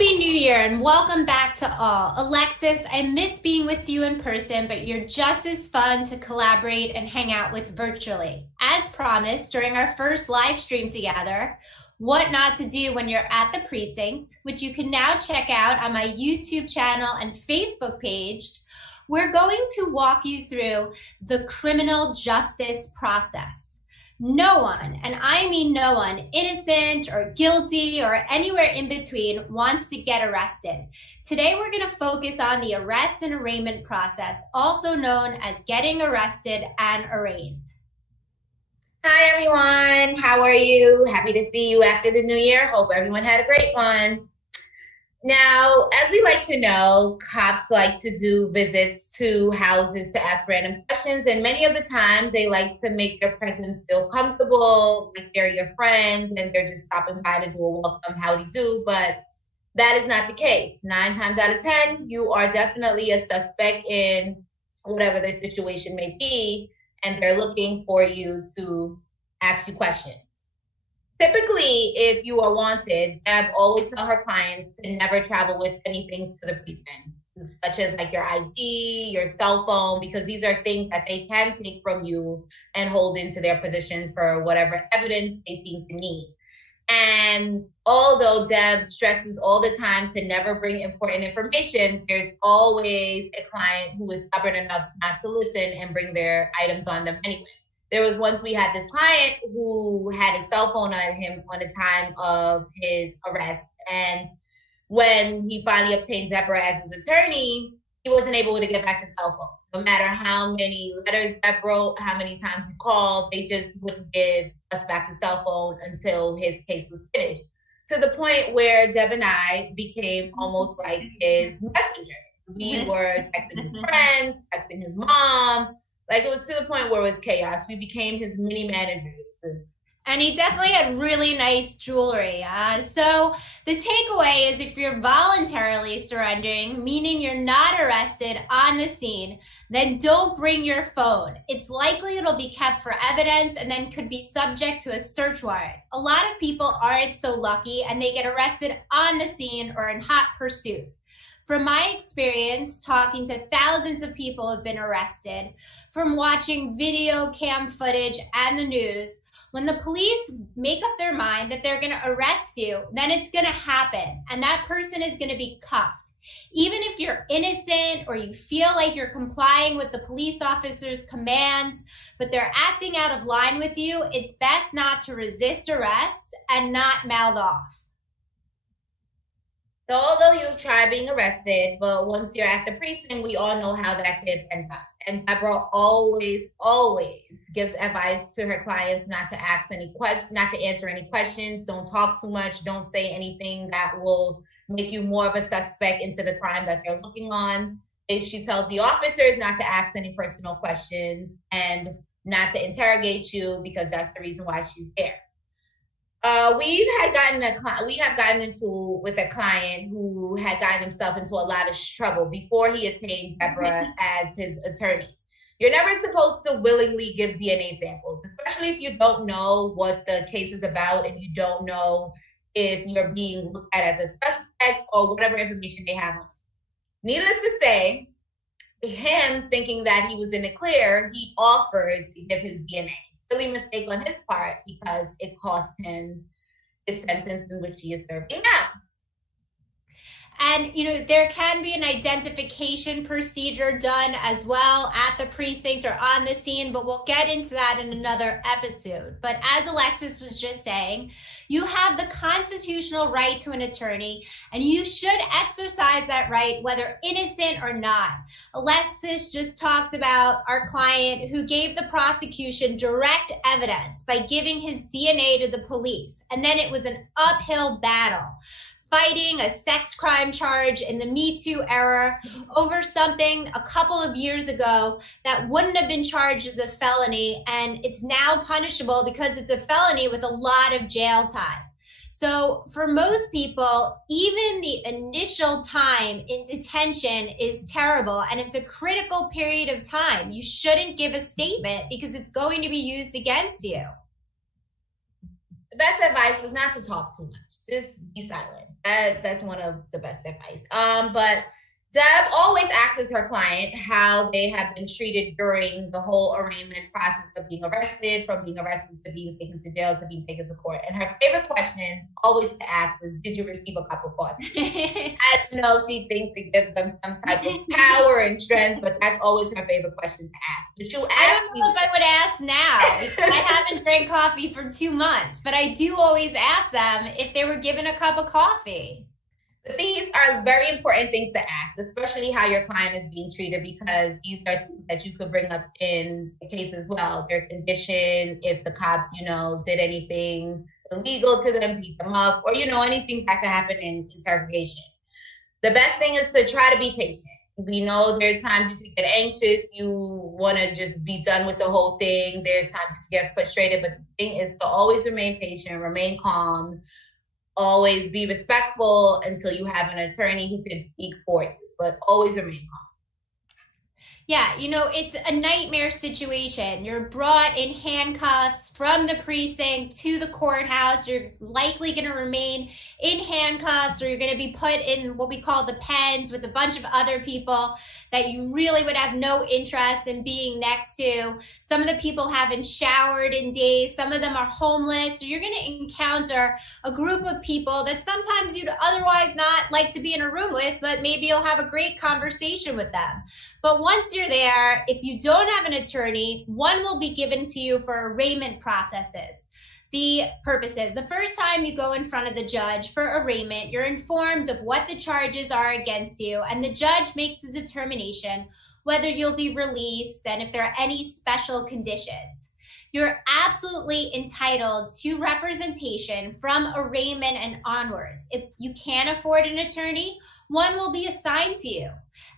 Happy New Year and welcome back to all. Alexis, I miss being with you in person, but you're just as fun to collaborate and hang out with virtually. As promised, during our first live stream together, what not to do when you're at the precinct, which you can now check out on my YouTube channel and Facebook page, we're going to walk you through the criminal justice process. No one, and I mean no one, innocent or guilty or anywhere in between, wants to get arrested. Today, we're going to focus on the arrest and arraignment process, also known as getting arrested and arraigned. Hi, everyone. How are you? Happy to see you after the new year. Hope everyone had a great one. Now, as we like to know, cops like to do visits to houses to ask random questions, and many of the times they like to make their presence feel comfortable, like they're your friends and they're just stopping by to do a welcome howdy do, but that is not the case. 9 times out of 10, you are definitely a suspect in whatever their situation may be, and they're looking for you to ask you questions. Typically, if you are wanted, Deb always tell her clients to never travel with anything to the precinct, such as like your ID, your cell phone, because these are things that they can take from you and hold into their positions for whatever evidence they seem to need. And although Deb stresses all the time to never bring important information, there's always a client who is stubborn enough not to listen and bring their items on them anyway. There was once we had this client who had his cell phone on him on the time of his arrest. And when he finally obtained Deborah as his attorney, he wasn't able to get back his cell phone. No matter how many letters Deb wrote, how many times he called, they just wouldn't give us back the cell phone until his case was finished. To the point where Deb and I became almost like his messengers. We were texting his friends, texting his mom. Like, it was to the point where it was chaos. We became his mini managers. And he definitely had really nice jewelry. So the takeaway is if you're voluntarily surrendering, meaning you're not arrested on the scene, then don't bring your phone. It's likely it'll be kept for evidence and then could be subject to a search warrant. A lot of people aren't so lucky and they get arrested on the scene or in hot pursuit. From my experience, talking to thousands of people who have been arrested, from watching video cam footage and the news, when the police make up their mind that they're going to arrest you, then it's going to happen. And that person is going to be cuffed. Even if you're innocent or you feel like you're complying with the police officer's commands, but they're acting out of line with you, it's best not to resist arrest and not mouth off. So although you've tried being arrested, but once you're at the precinct, we all know how that could end up. And Deborah always gives advice to her clients not to ask any questions, not to answer any questions, don't talk too much, don't say anything that will make you more of a suspect into the crime that they're looking on. She tells the officers not to ask any personal questions and not to interrogate you because that's the reason why she's there. We have gotten into with a client who had gotten himself into a lot of trouble before he attained Deborah as his attorney. You're never supposed to willingly give DNA samples, especially if you don't know what the case is about and you don't know if you're being looked at as a suspect or whatever information they have on you. Needless to say, him thinking that he was in the clear, he offered to give his DNA. Silly mistake on his part because it cost him his sentence in which he is serving now. And, there can be an identification procedure done as well at the precinct or on the scene, but we'll get into that in another episode. But as Alexis was just saying, you have the constitutional right to an attorney, and you should exercise that right, whether innocent or not. Alexis just talked about our client who gave the prosecution direct evidence by giving his DNA to the police, and then it was an uphill battle, fighting a sex crime charge in the Me Too era over something a couple of years ago that wouldn't have been charged as a felony, and it's now punishable because it's a felony with a lot of jail time. So for most people, even the initial time in detention is terrible, and it's a critical period of time. You shouldn't give a statement because it's going to be used against you. The best advice is not to talk too much. Just be silent. That's one of the best advice. But Deb always asks her client how they have been treated during the whole arraignment process of being arrested, from being arrested to being taken to jail to being taken to court. And her favorite question always to ask is, did you receive a cup of coffee? I know she thinks it gives them some type of power and strength, but that's always her favorite question to ask. But you ask, I don't know if I would ask now because I haven't drank coffee for 2 months, but I do always ask them if they were given a cup of coffee. These are very important things to ask, especially how your client is being treated, because these are things that you could bring up in the case as well. Their condition, if the cops, did anything illegal to them, beat them up, or, anything that could happen in interrogation. The best thing is to try to be patient. We know there's times you can get anxious, you want to just be done with the whole thing. There's times you can get frustrated, but the thing is to always remain patient, remain calm. Always be respectful until you have an attorney who can speak for you, but always remain calm. Yeah, it's a nightmare situation. You're brought in handcuffs from the precinct to the courthouse. You're likely going to remain in handcuffs, or you're going to be put in what we call the pens with a bunch of other people that you really would have no interest in being next to. Some of the people haven't showered in days. Some of them are homeless. So you're going to encounter a group of people that sometimes you'd otherwise not like to be in a room with, but maybe you'll have a great conversation with them. But once you're there, if you don't have an attorney, one will be given to you for arraignment processes. The purposes: the first time you go in front of the judge for arraignment, you're informed of what the charges are against you, and the judge makes the determination whether you'll be released and if there are any special conditions. You're absolutely entitled to representation from arraignment and onwards. If you can't afford an attorney, one will be assigned to you.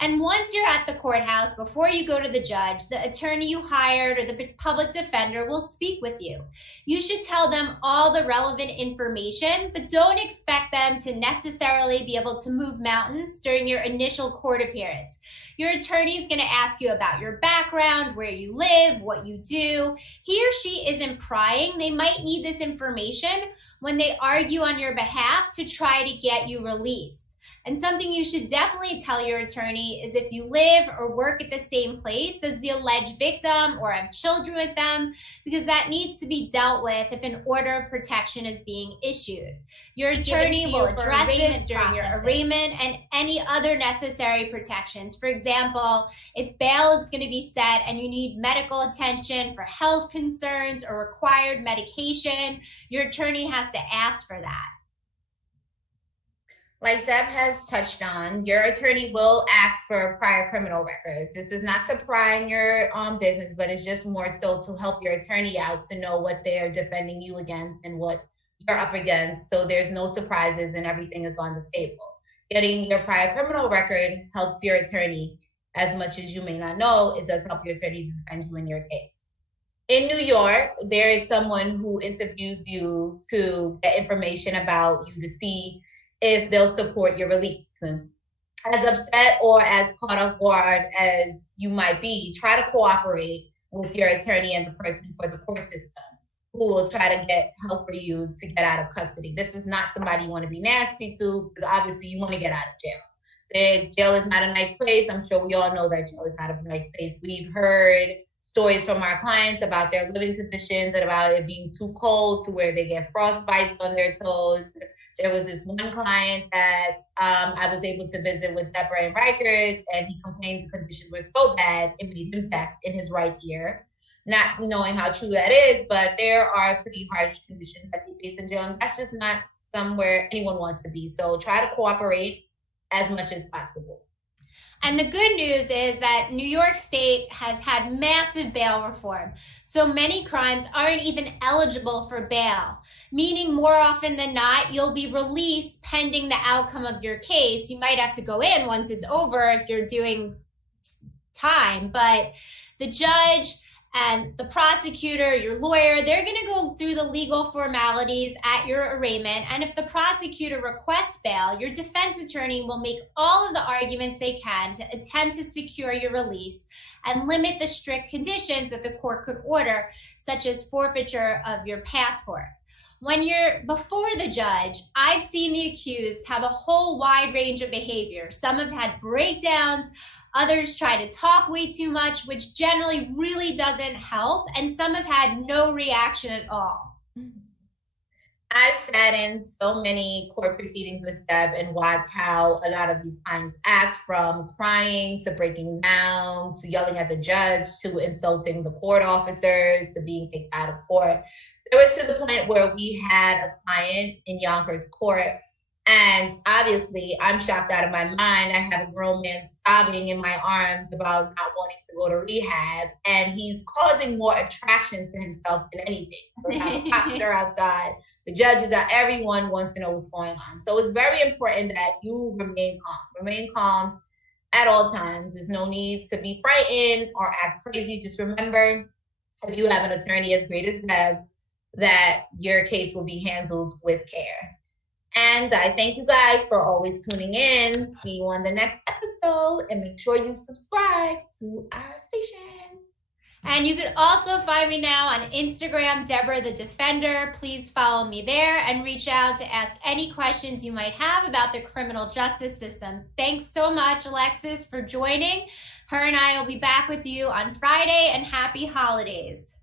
And once you're at the courthouse, before you go to the judge, the attorney you hired or the public defender will speak with you. You should tell them all the relevant information, but don't expect them to necessarily be able to move mountains during your initial court appearance. Your attorney is going to ask you about your background, where you live, what you do. He or she isn't prying. They might need this information when they argue on your behalf to try to get you released. And something you should definitely tell your attorney is if you live or work at the same place as the alleged victim or have children with them, because that needs to be dealt with if an order of protection is being issued. Your attorney will address this during your arraignment and any other necessary protections. For example, if bail is going to be set and you need medical attention for health concerns or required medication, your attorney has to ask for that. Like Deb has touched on, your attorney will ask for prior criminal records. This is not to pry in your business, but it's just more so to help your attorney out to know what they're defending you against and what you're up against, so there's no surprises and everything is on the table. Getting your prior criminal record helps your attorney. As much as you may not know, it does help your attorney defend you in your case. In New York, there is someone who interviews you to get information about you to see if they'll support your release. As upset or as caught off guard as you might be, try to cooperate with your attorney and the person for the court system who will try to get help for you to get out of custody. This is not somebody you want to be nasty to, because obviously you want to get out of jail. Jail is not a nice place. I'm sure we all know that jail is not a nice place. We've heard stories from our clients about their living conditions and about it being too cold to where they get frostbites on their toes. There was this one client that I was able to visit with Deborah in Rikers, and he complained the conditions were so bad it made him deaf in his right ear. Not knowing how true that is, but there are pretty harsh conditions that they face in jail, and that's just not somewhere anyone wants to be. So try to cooperate as much as possible. And the good news is that New York State has had massive bail reform. So many crimes aren't even eligible for bail, meaning more often than not, you'll be released pending the outcome of your case. You might have to go in once it's over if you're doing time, but the judge and the prosecutor, your lawyer, they're going to go through the legal formalities at your arraignment. And if the prosecutor requests bail, your defense attorney will make all of the arguments they can to attempt to secure your release and limit the strict conditions that the court could order, such as forfeiture of your passport. when you're before the judge, I've seen the accused have a whole wide range of behavior. Some have had breakdowns, others try to talk way too much, which generally really doesn't help, and some have had no reaction at all. I've sat in so many court proceedings with Deb and watched how a lot of these clients act, from crying to breaking down to yelling at the judge to insulting the court officers to being kicked out of court. It was to the point where we had a client in Yonkers court, and obviously I'm shocked out of my mind. I have a grown man sobbing in my arms about not wanting to go to rehab, and he's causing more attraction to himself than anything. So now the cops are outside, the judges are, everyone wants to know what's going on. So it's very important that you remain calm. Remain calm at all times. There's no need to be frightened or act crazy. Just remember, if you have an attorney as great as Deb, that your case will be handled with care. And I thank you guys for always tuning in. See you on the next episode, and make sure you subscribe to our station. And you can also find me now on Instagram, Deborah the Defender. Please follow me there and reach out to ask any questions you might have about the criminal justice system. Thanks so much, Alexis, for joining. Her and I will be back with you on Friday, and happy holidays.